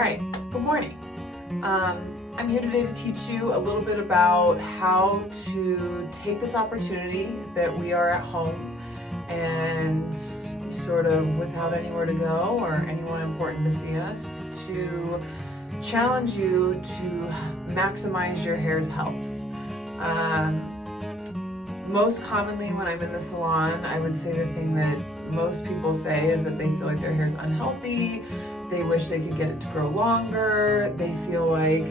Alright, good morning. I'm here today to teach you a little bit about how to take this opportunity that we are at home and sort of without anywhere to go or anyone important to see us, to challenge you to maximize your hair's health. Most commonly when I'm in the salon, I would say the thing that most people say is that they feel like their hair's unhealthy, they wish they could get it to grow longer, they feel like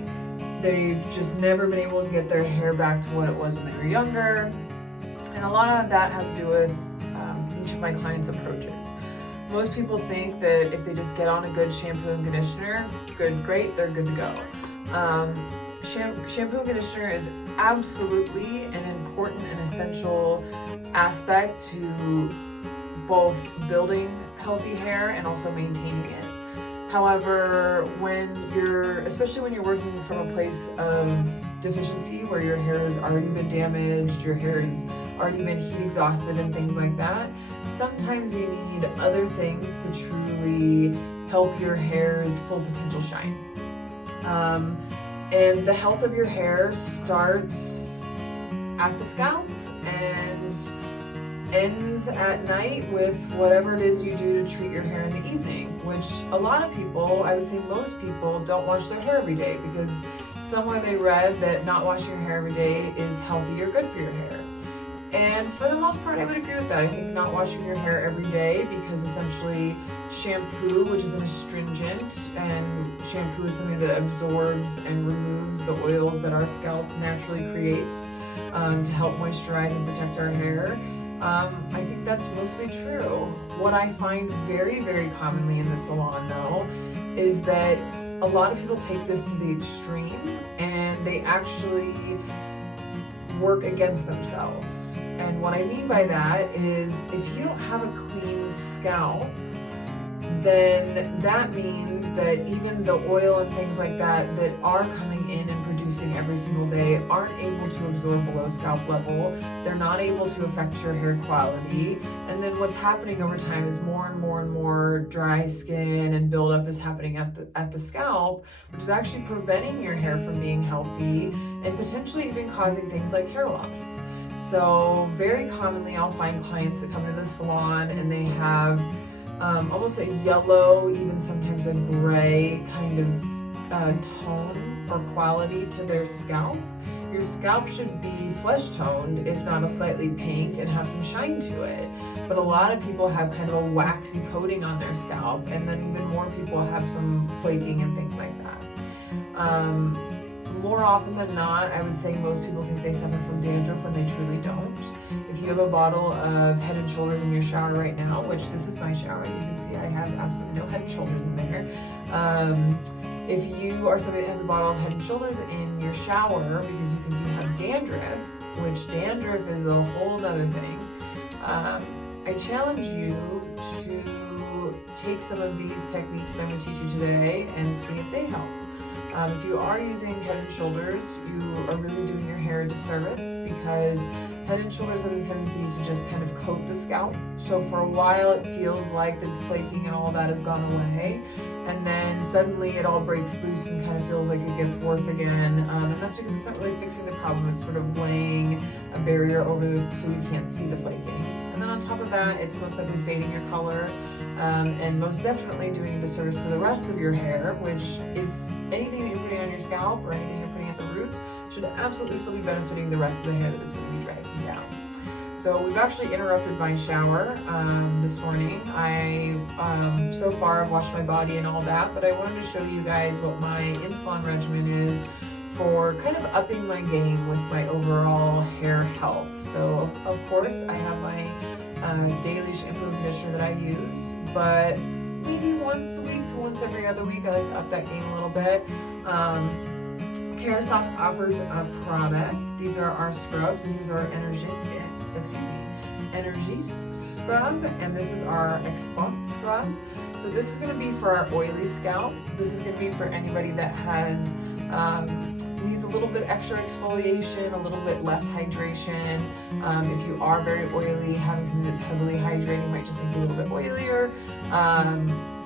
they've just never been able to get their hair back to what it was when they were younger. And a lot of that has to do with each of my clients' approaches. Most people think that if they just get on a good shampoo and conditioner, great, they're good to go. Shampoo and conditioner is absolutely an important and essential aspect to both building healthy hair and also maintaining it. However, especially when you're working from a place of deficiency where your hair has already been damaged, your hair has already been heat exhausted and things like that, sometimes you need other things to truly help your hair's full potential shine. And the health of your hair starts at the scalp and ends at night with whatever it is you do to treat your hair in the evening, which a lot of people, I would say most people, don't wash their hair every day because somewhere they read that not washing your hair every day is healthy or good for your hair. And for the most part, I would agree with that. I think not washing your hair every day, because essentially shampoo, which is an astringent, and shampoo is something that absorbs and removes the oils that our scalp naturally creates to help moisturize and protect our hair. I think that's mostly true. What I find very, very commonly in the salon, though, is that a lot of people take this to the extreme and they actually work against themselves. And what I mean by that is if you don't have a clean scalp, then that means that even the oil and things like that are coming in and producing every single day aren't able to absorb below scalp level. They're not able to affect your hair quality. And then what's happening over time is more and more and more dry skin and buildup is happening at the scalp, which is actually preventing your hair from being healthy and potentially even causing things like hair loss. So very commonly I'll find clients that come to the salon and they have almost a yellow, even sometimes a gray kind of tone or quality to their scalp. Your scalp should be flesh toned, if not a slightly pink, and have some shine to it. But a lot of people have kind of a waxy coating on their scalp, and then even more people have some flaking and things like that. More often than not, I would say most people think they suffer from dandruff when they truly don't. If you have a bottle of Head & Shoulders in your shower right now, which this is my shower, you can see I have absolutely no Head & Shoulders in there. If you are somebody that has a bottle of Head & Shoulders in your shower because you think you have dandruff, which dandruff is a whole other thing, I challenge you to take some of these techniques that I'm going to teach you today and see if they help. If you are using Head & Shoulders, you are really doing your hair a disservice because Head & Shoulders has a tendency to just kind of coat the scalp. So for a while it feels like the flaking and all that has gone away, and then suddenly it all breaks loose and kind of feels like it gets worse again. And that's because it's not really fixing the problem, it's sort of laying a barrier over so you can't see the flaking. And then on top of that, it's most likely fading your color and most definitely doing a disservice to the rest of your hair, which if anything that you're putting on your scalp or anything you're putting at the roots should absolutely still be benefiting the rest of the hair that it's going to be dragging down. So we've actually interrupted my shower this morning. So far I've washed my body and all that, but I wanted to show you guys what my in-salon regimen is for kind of upping my game with my overall hair health. So of course I have my daily shampoo and conditioner that I use, but maybe once a week to once every other week I like to up that game a little bit. Kerastase offers a product. These are our scrubs. This is our Energiste scrub, and this is our Exfoliating scrub. So this is going to be for our oily scalp. This is going to be for anybody that has needs a little bit extra exfoliation, a little bit less hydration. If you are very oily, having something that's heavily hydrating might just make you a little bit oilier.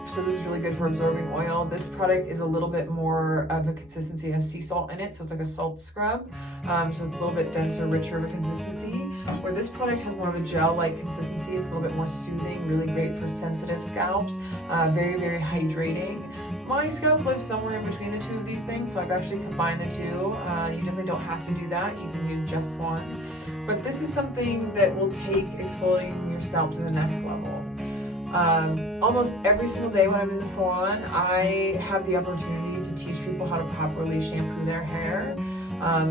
So this is really good for absorbing oil. This product is a little bit more of a consistency, it has sea salt in it, so it's like a salt scrub. So it's a little bit denser, richer of a consistency. Where this product has more of a gel-like consistency, it's a little bit more soothing, really great for sensitive scalps, very, very hydrating. My scalp lives somewhere in between the two of these things, so I've actually combined the two. You definitely don't have to do that, you can use just one. But this is something that will take exfoliating your scalp to the next level. Almost every single day when I'm in the salon, I have the opportunity to teach people how to properly shampoo their hair.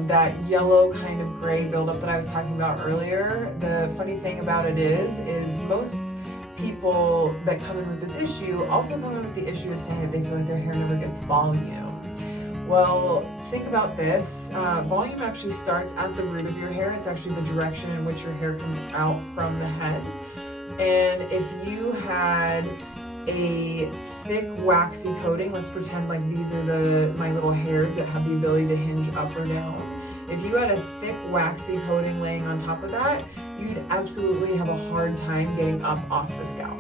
That yellow kind of gray buildup that I was talking about earlier, the funny thing about it is most people that come in with this issue also come in with the issue of saying that they feel like their hair never gets volume. Well, think about this. Volume actually starts at the root of your hair. It's actually the direction in which your hair comes out from the head. And if you had a thick waxy coating, let's pretend like these are my little hairs that have the ability to hinge up or down. If you had a thick waxy coating laying on top of that, you'd absolutely have a hard time getting up off the scalp.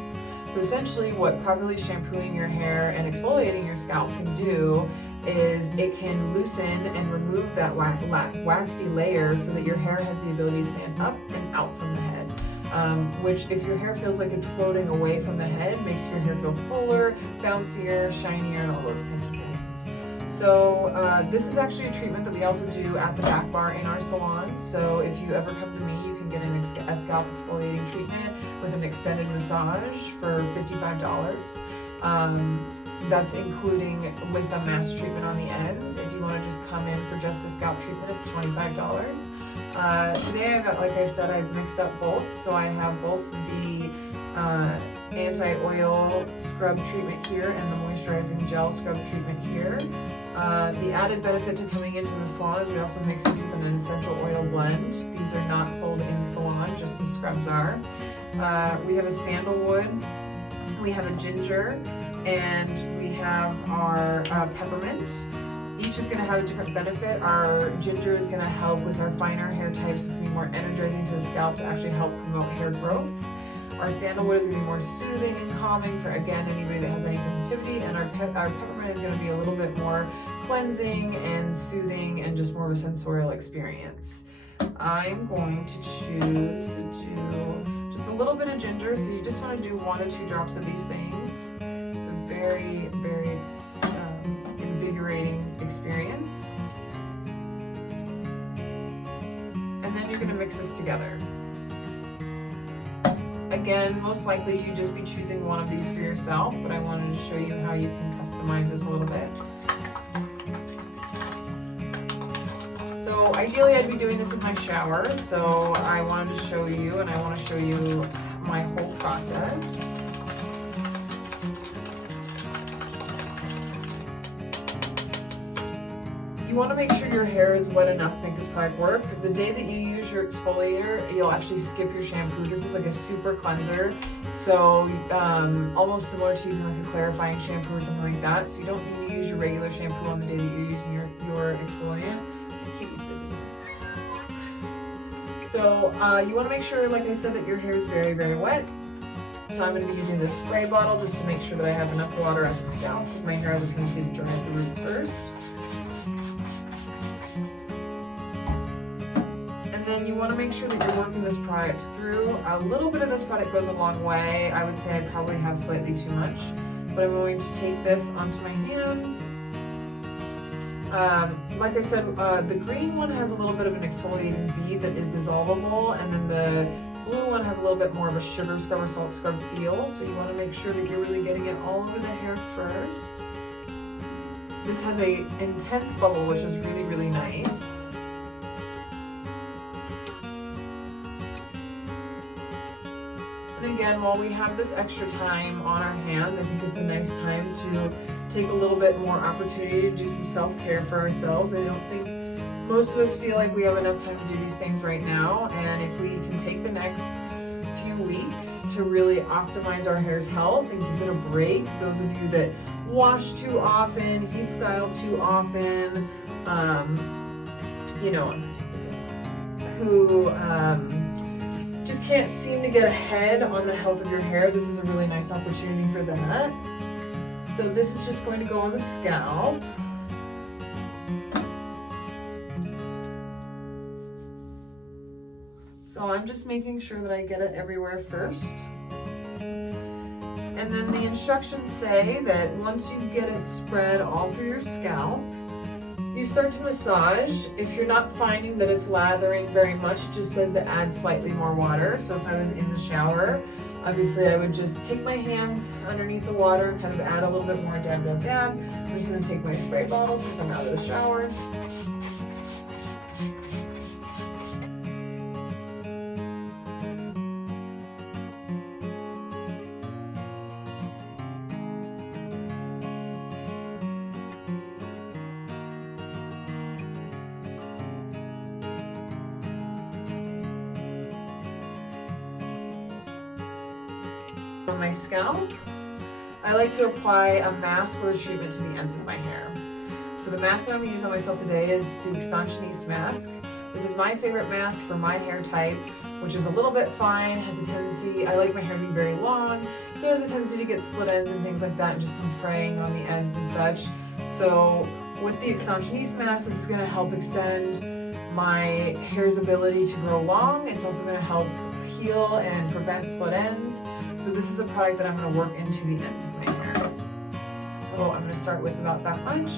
So essentially what properly shampooing your hair and exfoliating your scalp can do is it can loosen and remove that waxy layer so that your hair has the ability to stand up and out from the head. Which if your hair feels like it's floating away from the head, makes your hair feel fuller, bouncier, shinier, and all those types of things. So this is actually a treatment that we also do at the back bar in our salon. So if you ever come to me, you can get a scalp exfoliating treatment with an extended massage for $55. That's including with a mask treatment on the ends. If you want to just come in for just the scalp treatment, it's $25. Today, like I said, I've mixed up both. So I have both the anti-oil scrub treatment here and the moisturizing gel scrub treatment here. The added benefit to coming into the salon is we also mix this with an essential oil blend. These are not sold in salon, just the scrubs are. We have a sandalwood, we have a ginger, and we have our peppermint. Each is going to have a different benefit. Our ginger is going to help with our finer hair types. It's going to be more energizing to the scalp to actually help promote hair growth. Our sandalwood is going to be more soothing and calming for, again, anybody that has any sensitivity. And our peppermint is going to be a little bit more cleansing and soothing and just more of a sensorial experience. I'm going to choose to do just a little bit of ginger. So you just want to do 1 to 2 drops of these things. It's a very, very invigorating experience. And then you're going to mix this together. Again, most likely you'd just be choosing one of these for yourself, but I wanted to show you how you can customize this a little bit. So ideally I'd be doing this in my shower, so I wanted to show you, and I want to show you my whole process. You want to make sure your hair is wet enough to make this product work. The day that you use your exfoliator, you'll actually skip your shampoo. This is like a super cleanser, so almost similar to using like a clarifying shampoo or something like that. So you don't need to use your regular shampoo on the day that you're using your exfoliant. Keep these busy. So you want to make sure, like I said, that your hair is very, very wet. So I'm going to be using this spray bottle just to make sure that I have enough water at the scalp, because my hair has a tendency to dry at the roots first. And you want to make sure that you're working this product through. A little bit of this product goes a long way. I would say I probably have slightly too much, but I'm going to take this onto my hands. Like I said, the green one has a little bit of an exfoliating bead that is dissolvable, and then the blue one has a little bit more of a sugar scrub or salt scrub feel. So you want to make sure that you're really getting it all over the hair first. This has an intense bubble, which is really, really nice. And again, while we have this extra time on our hands, I think it's a nice time to take a little bit more opportunity to do some self-care for ourselves. I don't think most of us feel like we have enough time to do these things right now, and if we can take the next few weeks to really optimize our hair's health and give it a break, those of you that wash too often, heat style too often, who just can't seem to get ahead on the health of your hair, this is a really nice opportunity for that. So this is just going to go on the scalp. So I'm just making sure that I get it everywhere first. And then the instructions say that once you get it spread all through your scalp, you start to massage. If you're not finding that it's lathering very much, it just says to add slightly more water. So if I was in the shower, obviously I would just take my hands underneath the water and kind of add a little bit more, dab, dab, dab. I'm just gonna take my spray bottle since I'm out of the shower. On my scalp, I like to apply a mask or a treatment to the ends of my hair. So the mask that I'm going to use on myself today is the exfoliating mask. This is my favorite mask for my hair type, which is a little bit fine, has a tendency, I like my hair to be very long, so it has a tendency to get split ends and things like that, and just some fraying on the ends and such. So with the exfoliating mask, this is going to help extend my hair's ability to grow long. It's also going to help heal and prevent split ends. So this is a product that I'm going to work into the ends of my hair. So I'm going to start with about that much.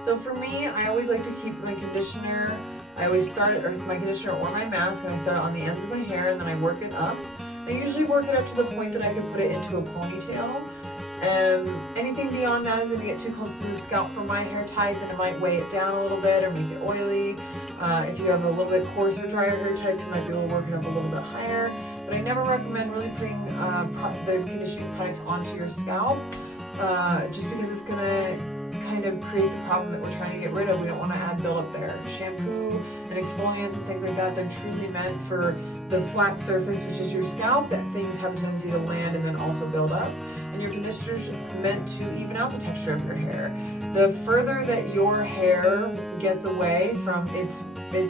So for me, I always like to keep my conditioner, I always start with my conditioner or my mask, and I start on the ends of my hair and then I work it up. I usually work it up to the point that I can put it into a ponytail. Anything beyond that is going to get too close to the scalp for my hair type, and it might weigh it down a little bit or make it oily. If you have a little bit coarser, drier hair type, you might be able to work it up a little bit higher. But I never recommend really putting the conditioning products onto your scalp, just because it's going to kind of create the problem that we're trying to get rid of. We don't want to add buildup there. Shampoo and exfoliants and things like that, they're truly meant for the flat surface, which is your scalp, that things have a tendency to land and then also build up. And your conditioner's meant to even out the texture of your hair. The further that your hair gets away from its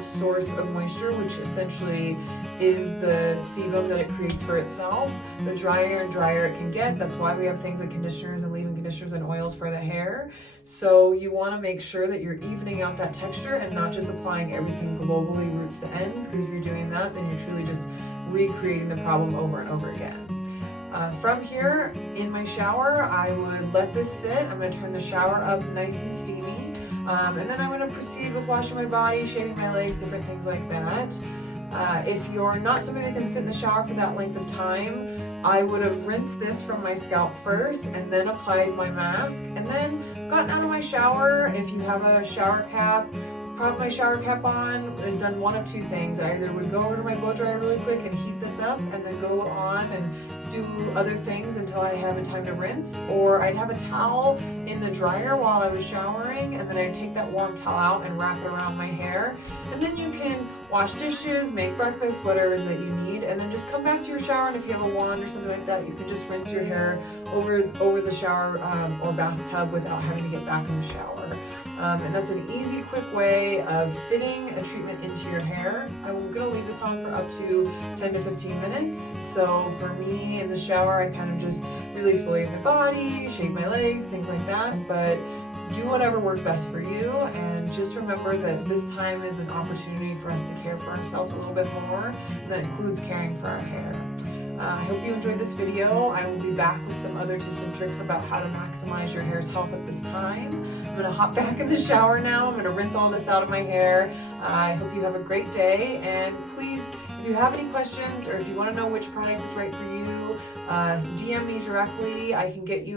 source of moisture, which essentially is the sebum that it creates for itself, the drier and drier it can get. That's why we have things like conditioners and leave-in conditioners and oils for the hair. So you want to make sure that you're evening out that texture and not just applying everything globally roots to ends, because if you're doing that, then you're truly just recreating the problem over and over again. From here, in my shower, I would let this sit. I'm going to turn the shower up nice and steamy. And then I'm going to proceed with washing my body, shaving my legs, different things like that. If you're not somebody that can sit in the shower for that length of time, I would have rinsed this from my scalp first and then applied my mask and then gotten out of my shower. If you have a shower cap, prop my shower cap on and done one of two things. I either would go over to my blow dryer really quick and heat this up and then go on and do other things until I have a time to rinse, or I'd have a towel in the dryer while I was showering and then I'd take that warm towel out and wrap it around my hair, and then you can wash dishes, make breakfast, whatever it is that you need, and then just come back to your shower, and if you have a wand or something like that, you can just rinse your hair over the shower or bathtub without having to get back in the shower. And that's an easy, quick way of fitting a treatment into your hair. I'm going to leave this on for up to 10 to 15 minutes. So for me in the shower, I kind of just really exfoliate my body, shave my legs, things like that. But do whatever works best for you, and just remember that this time is an opportunity for us to care for ourselves a little bit more, and that includes caring for our hair. I hope you enjoyed this video. I will be back with some other tips and tricks about how to maximize your hair's health at this time. I'm going to hop back in the shower now. I'm going to rinse all this out of my hair. I hope you have a great day, and please, if you have any questions or if you want to know which product is right for you, DM me directly. I can get you